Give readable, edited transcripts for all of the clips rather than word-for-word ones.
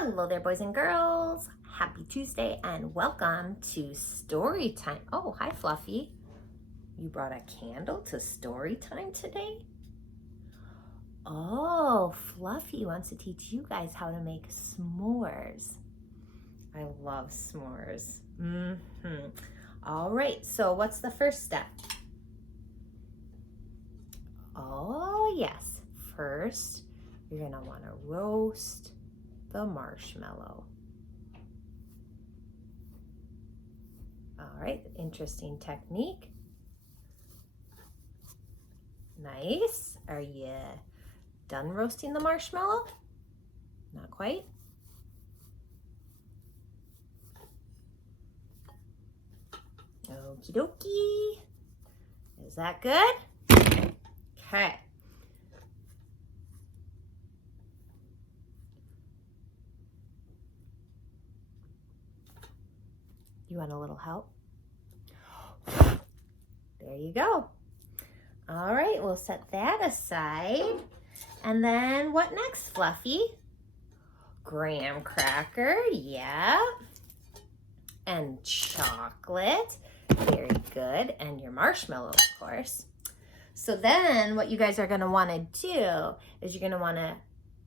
Hello there, boys and girls. Happy Tuesday and welcome to story time. Oh, hi, Fluffy. You brought a candle to story time today? Oh, Fluffy wants to teach you guys how to make s'mores. I love s'mores. All right, so what's the first step? Oh, yes. First, you're going to want to roast the marshmallow. All right, interesting technique. Nice. Are you done roasting the marshmallow? Not quite. Okie dokie. Is that good? Okay. You want a little help? There you go. All right, we'll set that aside. And then what next, Fluffy? Graham cracker, yeah. And chocolate, very good. And your marshmallow, of course. So then what you guys are gonna wanna do is you're gonna wanna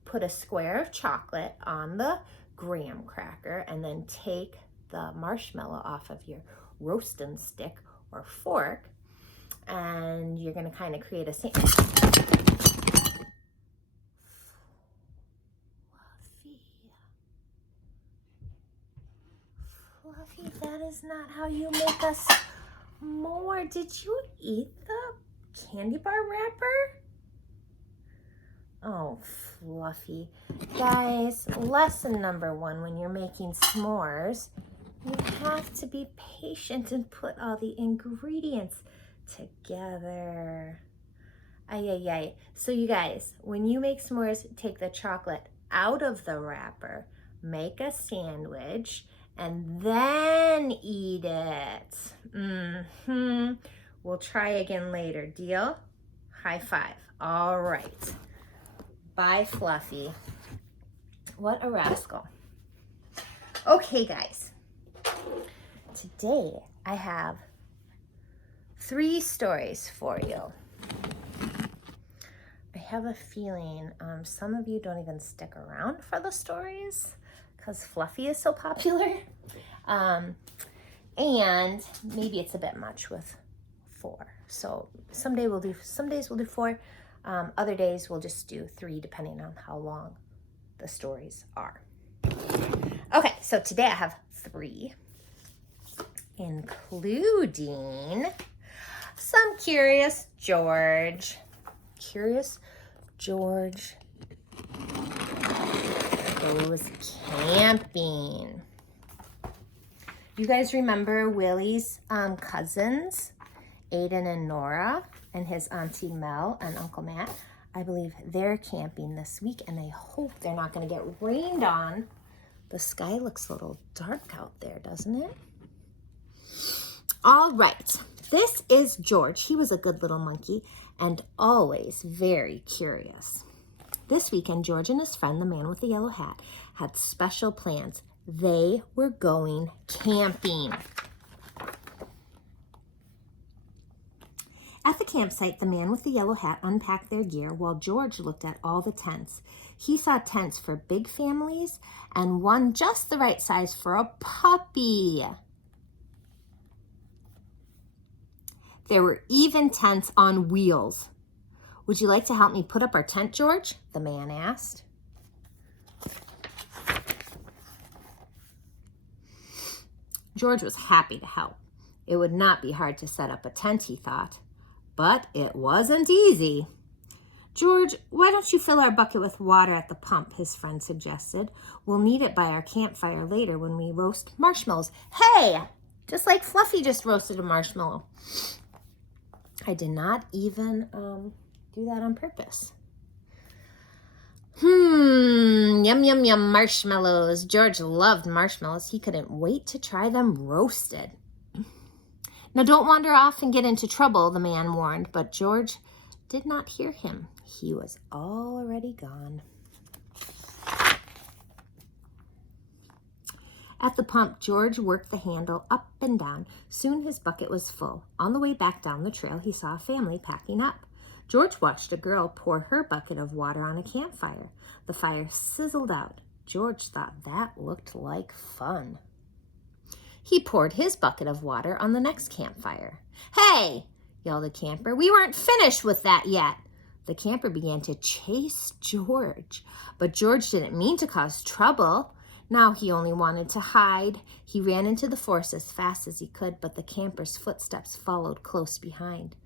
put a square of chocolate on the graham cracker and then take the marshmallow off of your roasting stick or fork, and you're going to kind of create a Fluffy, that is not how you make us more. Did you eat the candy bar wrapper? Oh, Fluffy. Guys, lesson number 1 when you're making s'mores, you have to be patient and put all the ingredients together. Ay. So you guys, when you make s'mores, take the chocolate out of the wrapper, make a sandwich, and then eat it. We'll try again later. Deal? High five. All right. Bye, Fluffy. What a rascal. Okay, guys. Today, I have 3 stories for you. I have a feeling some of you don't even stick around for the stories because Fluffy is so popular. And maybe it's a bit much with 4. So some days we'll do 4. Other days we'll just do 3 depending on how long the stories are. Okay, so today I have 3. Including some Curious George. Curious George goes camping. You guys remember Willie's cousins, Aiden and Nora, and his Auntie Mel and Uncle Matt? I believe they're camping this week, and I hope they're not going to get rained on. The sky looks a little dark out there, doesn't it? All right, this is George. He was a good little monkey and always very curious. This weekend, George and his friend, the man with the yellow hat, had special plans. They were going camping. At the campsite, the man with the yellow hat unpacked their gear while George looked at all the tents. He saw tents for big families and one just the right size for a puppy. There were even tents on wheels. Would you like to help me put up our tent, George? The man asked. George was happy to help. It would not be hard to set up a tent, he thought. But it wasn't easy. George, why don't you fill our bucket with water at the pump, his friend suggested. We'll need it by our campfire later when we roast marshmallows. Hey, just like Fluffy just roasted a marshmallow. I did not even do that on purpose. Yum, marshmallows. George loved marshmallows. He couldn't wait to try them roasted. Now don't wander off and get into trouble, the man warned, but George did not hear him. He was already gone. At the pump, George worked the handle up and down. Soon his bucket was full. On the way back down the trail, he saw a family packing up. George watched a girl pour her bucket of water on a campfire. The fire sizzled out. George thought that looked like fun. He poured his bucket of water on the next campfire. "Hey!" yelled a camper. "We weren't finished with that yet." The camper began to chase George, but George didn't mean to cause trouble. Now he only wanted to hide. He ran into the forest as fast as he could, but the camper's footsteps followed close behind.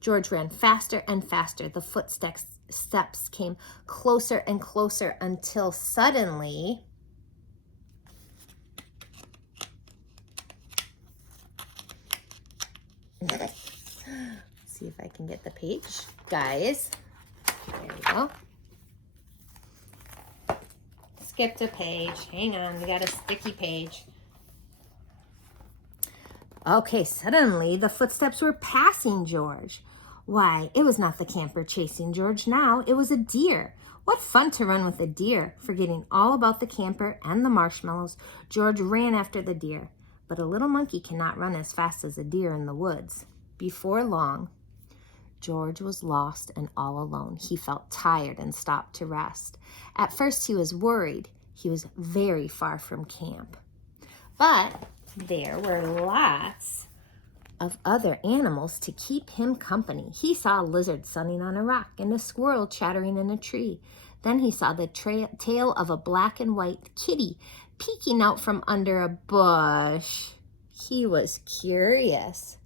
George ran faster and faster. The footsteps came closer and closer until suddenly... See if I can get the page. Guys, there we go. Skipped a page. Hang on, we got a sticky page. Okay, suddenly the footsteps were passing George. Why, it was not the camper chasing George now. It was a deer. What fun to run with a deer. Forgetting all about the camper and the marshmallows, George ran after the deer. But a little monkey cannot run as fast as a deer in the woods. Before long, George was lost and all alone. He felt tired and stopped to rest. At first he was worried. He was very far from camp. But there were lots of other animals to keep him company. He saw a lizard sunning on a rock and a squirrel chattering in a tree. Then he saw the tail of a black and white kitty peeking out from under a bush. He was curious.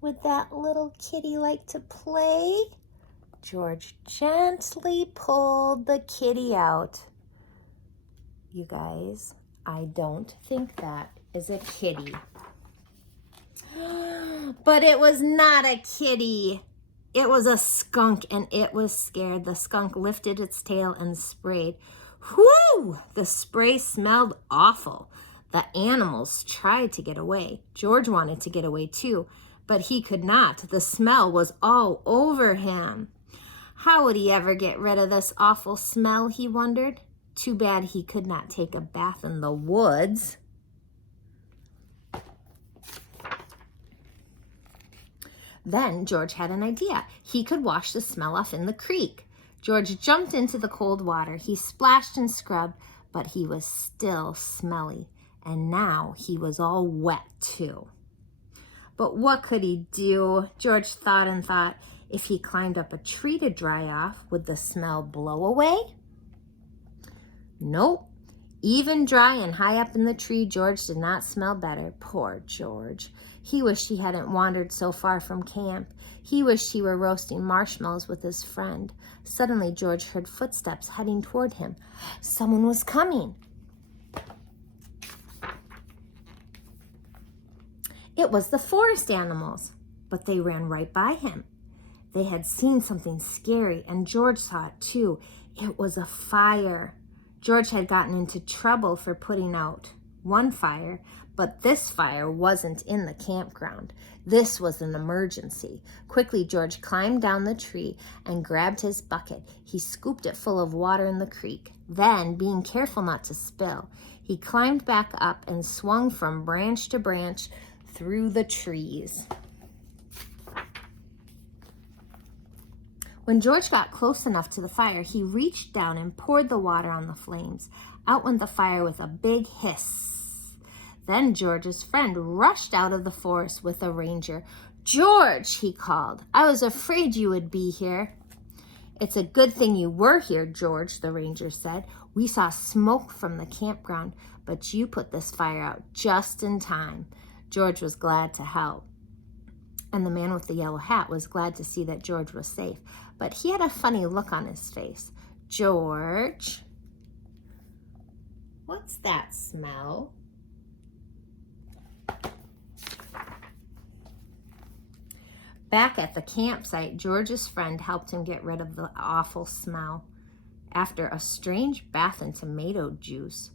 Would that little kitty like to play? George gently pulled the kitty out. You guys, I don't think that is a kitty. But it was not a kitty. It was a skunk, and it was scared. The skunk lifted its tail and sprayed. Whoo! The spray smelled awful. The animals tried to get away. George wanted to get away too, but he could not. The smell was all over him. How would he ever get rid of this awful smell, he wondered. Too bad he could not take a bath in the woods. Then George had an idea. He could wash the smell off in the creek. George jumped into the cold water. He splashed and scrubbed, but he was still smelly. And now he was all wet too. But what could he do? George thought and thought. If he climbed up a tree to dry off, would the smell blow away? Nope. Even dry and high up in the tree, George did not smell better. Poor George. He wished he hadn't wandered so far from camp. He wished he were roasting marshmallows with his friend. Suddenly, George heard footsteps heading toward him. Someone was coming. It was the forest animals, but they ran right by him. They had seen something scary, and George saw it too. It was a fire. George had gotten into trouble for putting out one fire, but this fire wasn't in the campground. This was an emergency. Quickly, George climbed down the tree and grabbed his bucket. He scooped it full of water in the creek. Then, being careful not to spill, he climbed back up and swung from branch to branch through the trees. When George got close enough to the fire, he reached down and poured the water on the flames. Out went the fire with a big hiss. Then George's friend rushed out of the forest with a ranger. "George," he called, "I was afraid you would be here." "It's a good thing you were here, George," the ranger said. "We saw smoke from the campground, but you put this fire out just in time." George was glad to help. And the man with the yellow hat was glad to see that George was safe. But he had a funny look on his face. "George, what's that smell?" Back at the campsite, George's friend helped him get rid of the awful smell. After a strange bath in tomato juice,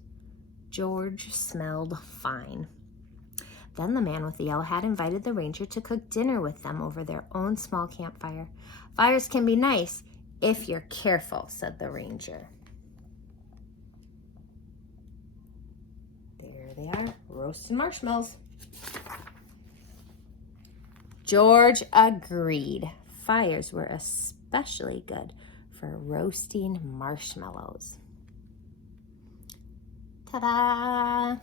George smelled fine. Then the man with the yellow hat invited the ranger to cook dinner with them over their own small campfire. "Fires can be nice if you're careful," said the ranger. There Here they are, roasted marshmallows. George agreed. Fires were especially good for roasting marshmallows. Ta-da!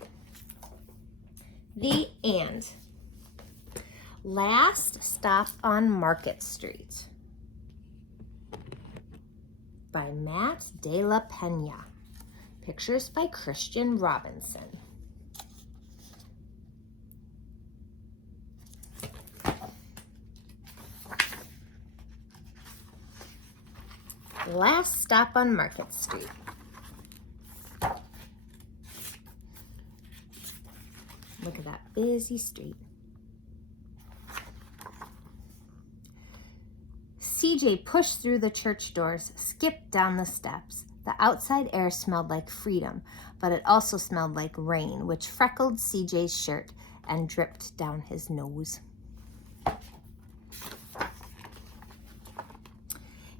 The end. Last Stop on Market Street by Matt de la Pena. Pictures by Christian Robinson. Last Stop on Market Street. Look at that busy street. CJ pushed through the church doors, skipped down the steps. The outside air smelled like freedom, but it also smelled like rain, which freckled CJ's shirt and dripped down his nose.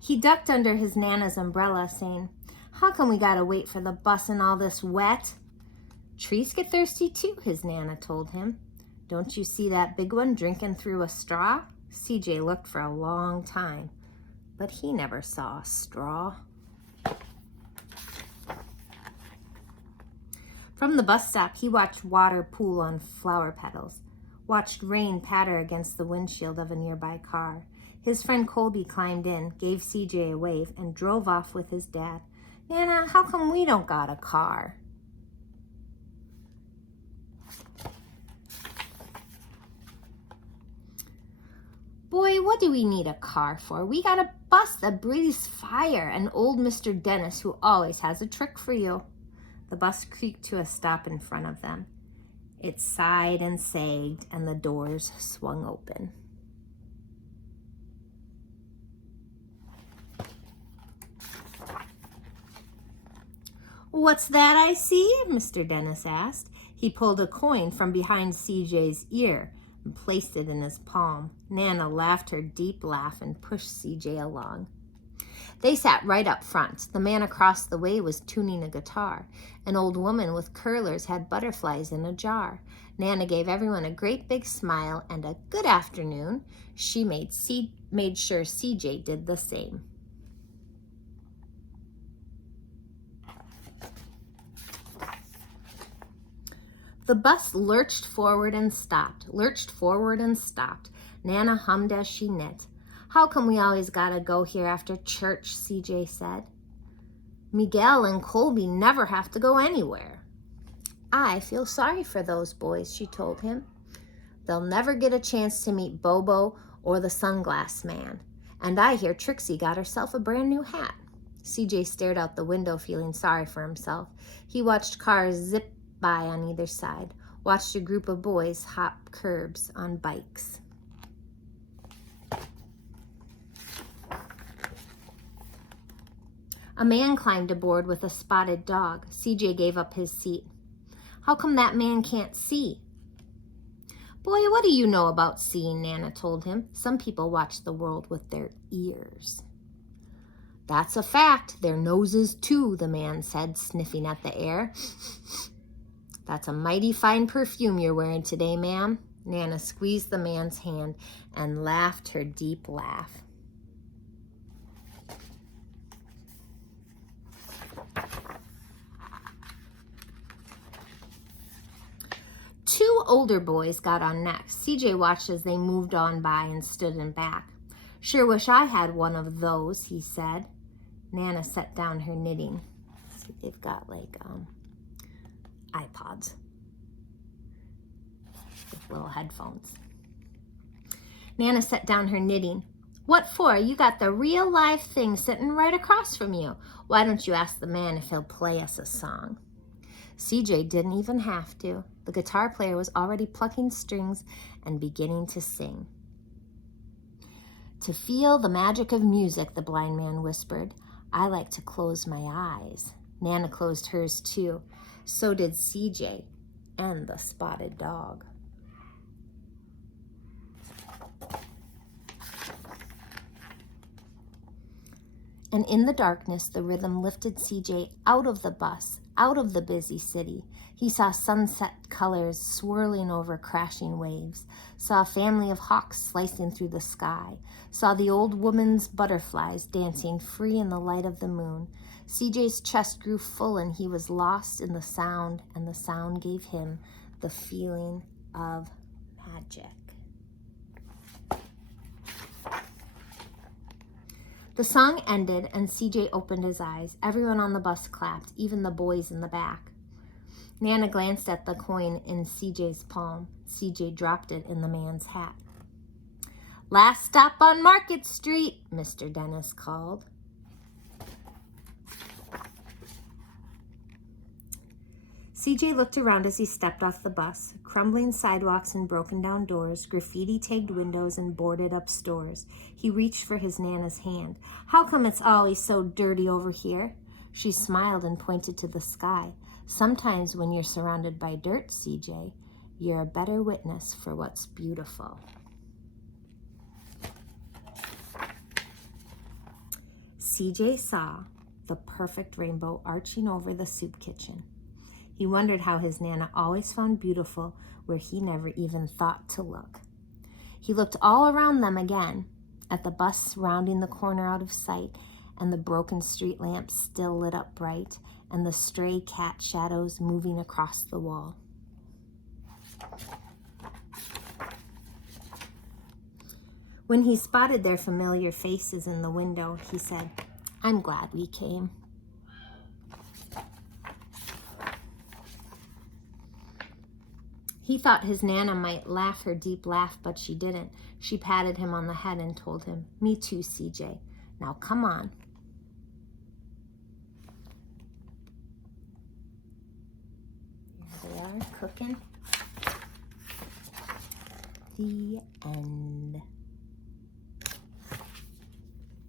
He ducked under his Nana's umbrella, saying, "How come we gotta wait for the bus in all this wet?" "Trees get thirsty too," his Nana told him. "Don't you see that big one drinking through a straw?" CJ looked for a long time, but he never saw a straw. From the bus stop, he watched water pool on flower petals, watched rain patter against the windshield of a nearby car. His friend Colby climbed in, gave CJ a wave, and drove off with his dad. "Nana, how come we don't got a car?" "Boy, what do we need a car for? We got a bus that breathes fire and old Mr. Dennis, who always has a trick for you." The bus creaked to a stop in front of them. It sighed and sagged, and the doors swung open. "What's that I see?" Mr. Dennis asked. He pulled a coin from behind CJ's ear and placed it in his palm. Nana laughed her deep laugh and pushed CJ along. They sat right up front. The man across the way was tuning a guitar. An old woman with curlers had butterflies in a jar. Nana gave everyone a great big smile and a good afternoon. She made sure CJ did the same. The bus lurched forward and stopped, lurched forward and stopped. Nana hummed as she knit. "How come we always gotta go here after church?" CJ said. "Miguel and Colby never have to go anywhere." "I feel sorry for those boys," she told him. "They'll never get a chance to meet Bobo or the sunglass man. And I hear Trixie got herself a brand new hat." CJ stared out the window, feeling sorry for himself. He watched cars zip by on either side, watched a group of boys hop curbs on bikes. A man climbed aboard with a spotted dog. CJ gave up his seat. "How come that man can't see?" "Boy, what do you know about seeing?" Nana told him. "Some people watch the world with their ears." "That's a fact. Their noses too," the man said, sniffing at the air. "That's a mighty fine perfume you're wearing today, ma'am." Nana squeezed the man's hand and laughed her deep laugh. Two older boys got on next. CJ watched as they moved on by and stood in back. "Sure wish I had one of those," he said. Nana set down her knitting. See, they've got like iPods with little headphones. Nana set down her knitting. "What for? You got the real live thing sitting right across from you. Why don't you ask the man if he'll play us a song?" CJ didn't even have to. The guitar player was already plucking strings and beginning to sing. "To feel the magic of music," the blind man whispered, "I like to close my eyes." Nana closed hers too. So did CJ and the spotted dog. And in the darkness, the rhythm lifted CJ out of the bus, out of the busy city. He saw sunset colors swirling over crashing waves, saw a family of hawks slicing through the sky, saw the old woman's butterflies dancing free in the light of the moon. CJ's chest grew full and he was lost in the sound, and the sound gave him the feeling of magic. The song ended and CJ opened his eyes. Everyone on the bus clapped, even the boys in the back. Nana glanced at the coin in CJ's palm. CJ dropped it in the man's hat. "Last stop on Market Street," Mr. Dennis called. CJ looked around as he stepped off the bus. Crumbling sidewalks and broken down doors, graffiti-tagged windows and boarded up stores. He reached for his Nana's hand. "How come it's always so dirty over here?" She smiled and pointed to the sky. "Sometimes when you're surrounded by dirt, CJ, you're a better witness for what's beautiful." CJ saw the perfect rainbow arching over the soup kitchen. He wondered how his Nana always found beautiful where he never even thought to look. He looked all around them again, at the bus rounding the corner out of sight, and the broken street lamps still lit up bright, and the stray cat shadows moving across the wall. When he spotted their familiar faces in the window, he said, "I'm glad we came." He thought his Nana might laugh her deep laugh, but she didn't. She patted him on the head and told him, "Me too, CJ. Now come on." Here they are, cooking. The end.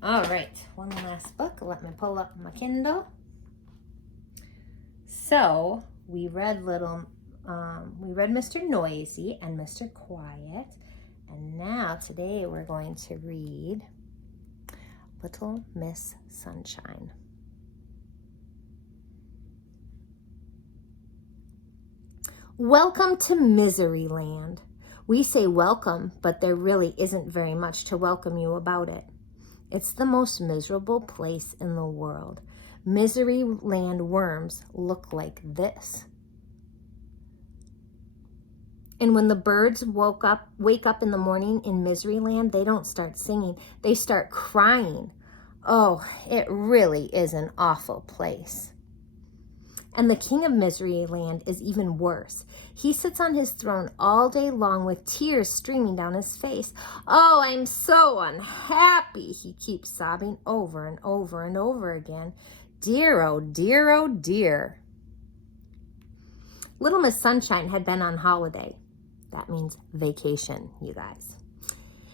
All right, one last book. Let me pull up my Kindle. So we read Mr. Noisy and Mr. Quiet, and now today we're going to read Little Miss Sunshine. Welcome to Miseryland. We say welcome, but there really isn't very much to welcome you about it. It's the most miserable place in the world. Miseryland worms look like this. And when the birds wake up in the morning in Miseryland, they don't start singing, they start crying. Oh, it really is an awful place. And the king of Miseryland is even worse. He sits on his throne all day long with tears streaming down his face. "Oh, I'm so unhappy," he keeps sobbing over and over and over again. "Dear, oh dear, oh dear." Little Miss Sunshine had been on holiday. That means vacation, you guys.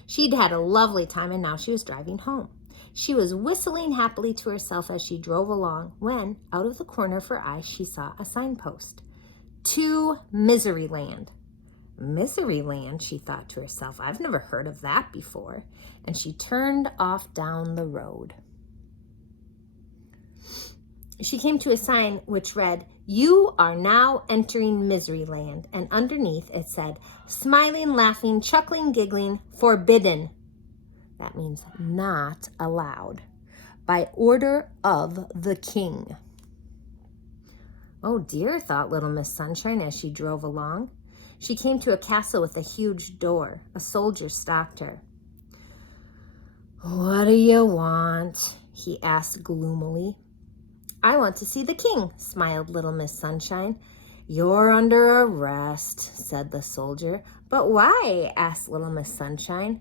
She'd had a lovely time and now she was driving home. She was whistling happily to herself as she drove along when, out of the corner of her eye, she saw a signpost. "To Miseryland." Miseryland, she thought to herself. I've never heard of that before. And she turned off down the road. She came to a sign which read, "You are now entering Miseryland," and underneath it said, "Smiling, laughing, chuckling, giggling, forbidden." That means not allowed. By order of the king. Oh dear, thought Little Miss Sunshine as she drove along. She came to a castle with a huge door. A soldier stopped her. "What do you want?" he asked gloomily. "I want to see the king," smiled Little Miss Sunshine. "You're under arrest," said the soldier. "But why?" asked Little Miss Sunshine.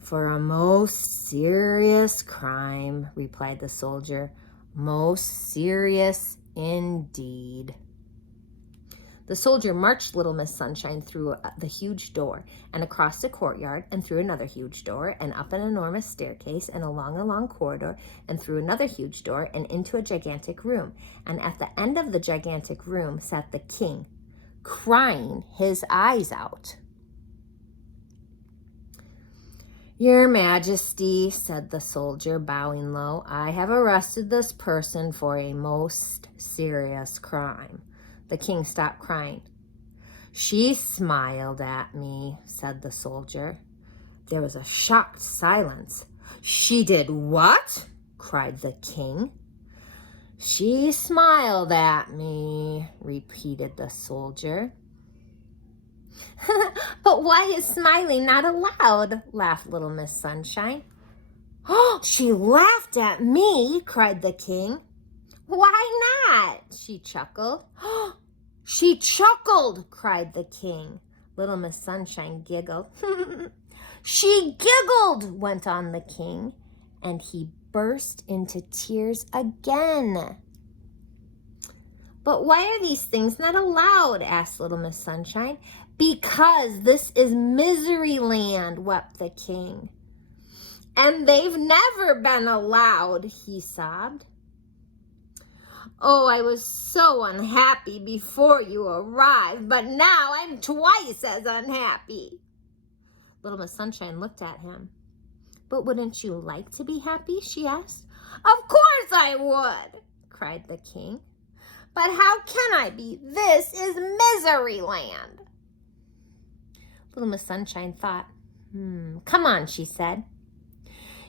"For a most serious crime," replied the soldier. "Most serious indeed." The soldier marched Little Miss Sunshine through the huge door and across the courtyard and through another huge door and up an enormous staircase and along a long corridor and through another huge door and into a gigantic room. And at the end of the gigantic room sat the king, crying his eyes out. Your Majesty, said the soldier, bowing low, I have arrested this person for a most serious crime. The king stopped crying. She smiled at me, said the soldier. There was a shocked silence. She did what? Cried the king. She smiled at me, repeated the soldier. But why is smiling not allowed? Laughed little Miss Sunshine. Oh, she laughed at me, cried the king. Why not? She chuckled. Oh, she chuckled, cried the king. Little Miss Sunshine giggled. She giggled, went on the king, and he burst into tears again. But why are these things not allowed? Asked little Miss Sunshine. Because this is Misery Land, wept the king. And they've never been allowed, he sobbed. Oh, I was so unhappy before you arrived, but now I'm twice as unhappy. Little Miss Sunshine looked at him. But wouldn't you like to be happy, she asked. Of course I would, cried the king. But how can I be? This is Misery Land. Little Miss Sunshine thought, come on, she said.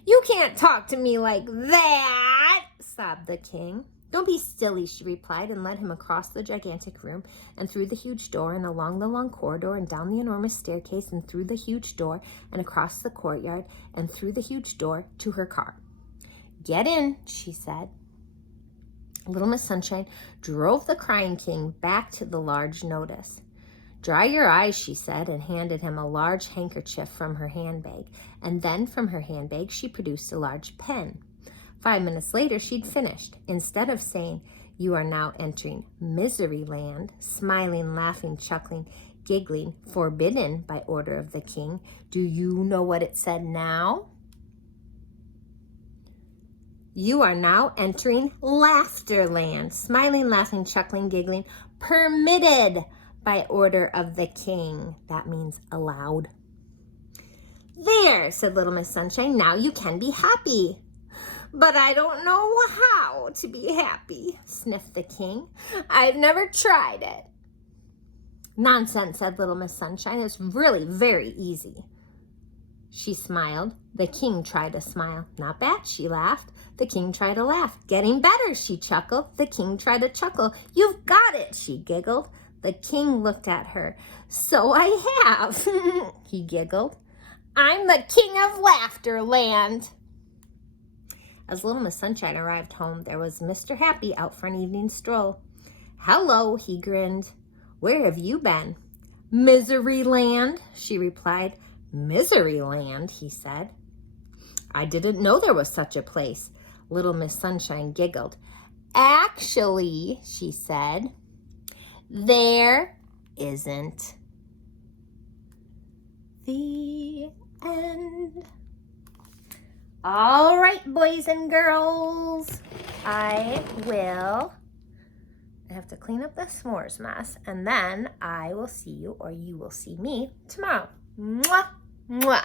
You can't talk to me like that, sobbed the king. Don't be silly, she replied, and led him across the gigantic room and through the huge door and along the long corridor and down the enormous staircase and through the huge door and across the courtyard and through the huge door to her car. Get in, she said. Little Miss Sunshine drove the crying king back to the large notice. Dry your eyes, she said, and handed him a large handkerchief from her handbag. And then from her handbag, she produced a large pen. 5 minutes later, she'd finished. Instead of saying, you are now entering Misery Land, smiling, laughing, chuckling, giggling, forbidden by order of the king, do you know what it said now? You are now entering Laughter Land, smiling, laughing, chuckling, giggling, permitted by order of the king. That means allowed. There, said little Miss Sunshine, now you can be happy. But I don't know how to be happy, sniffed the king. I've never tried it. Nonsense, said little Miss Sunshine. It's really very easy. She smiled. The king tried to smile. Not bad, she laughed. The king tried to laugh. Getting better, she chuckled. The king tried to chuckle. You've got it, she giggled. The king looked at her. So I have, he giggled. I'm the king of Laughter Land. As little Miss Sunshine arrived home, there was Mr. Happy out for an evening stroll. Hello, he grinned. Where have you been? Misery Land, she replied. Misery Land, he said. I didn't know there was such a place. Little Miss Sunshine giggled. Actually, she said, there isn't. The end. All right, boys and girls, I have to clean up the s'mores mess, and then I will see you, or you will see me, tomorrow. Mwah, mwah.